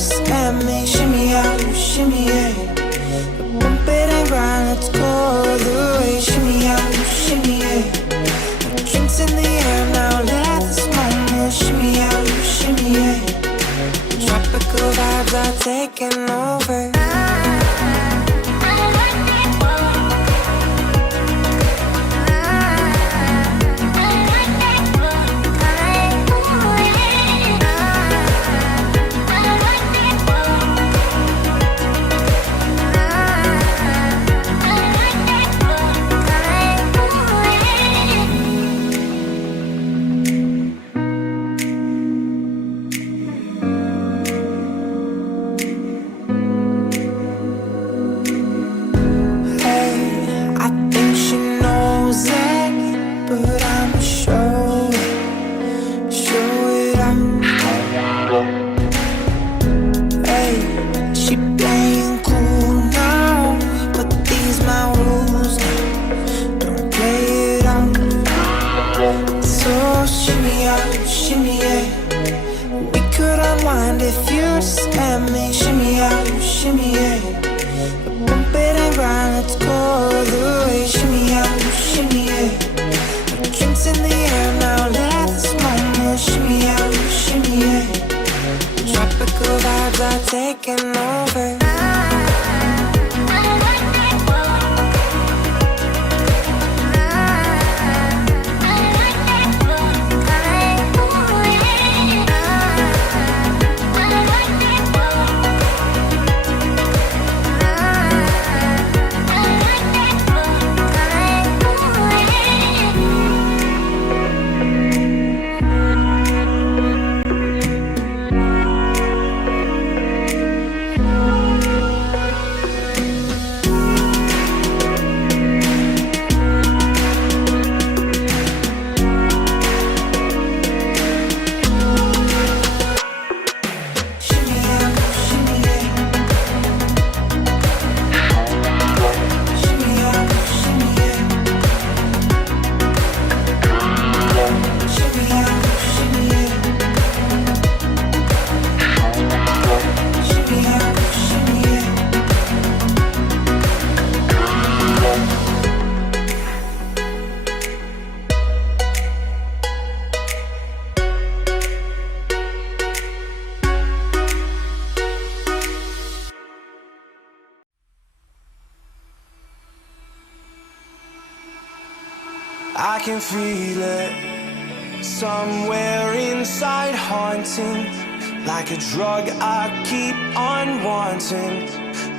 just let me shimmy out, you shimmy yeah. Bump it and grind, let's go the way. Shimmy out, you shimmy yeah. The drinks in the air now, let this moment. Shimmy out, you shimmy yeah. Tropical vibes are taking over. I can feel it somewhere inside, haunting like a drug I keep on wanting.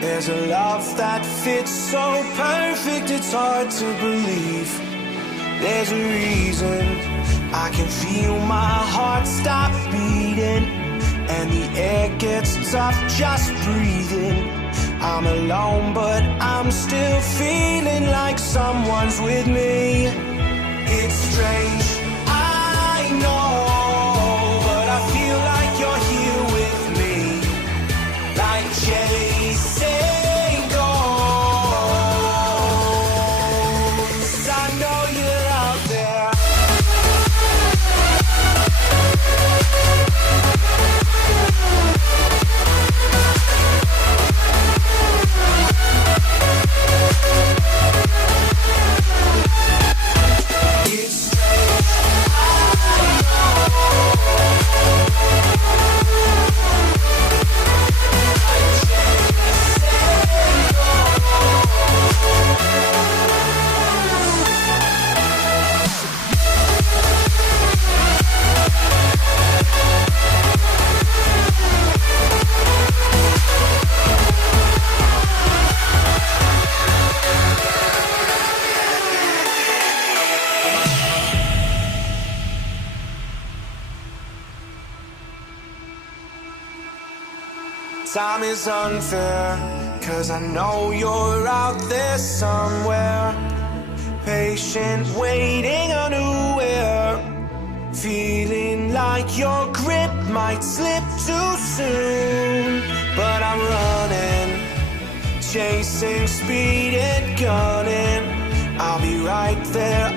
There's a love that fits so perfect, it's hard to believe. There's a reason I can feel my heart stop beating, and the air gets tough just breathing. I'm alone, but I'm still feeling like someone's with me. It's strange, I know, but I feel like you're here with me, like chasing ghosts. I know you're out there. Time is unfair, 'cause I know you're out there somewhere, patient, waiting unaware, feeling like your grip might slip too soon. But I'm running, chasing speed and gunning, I'll be right there.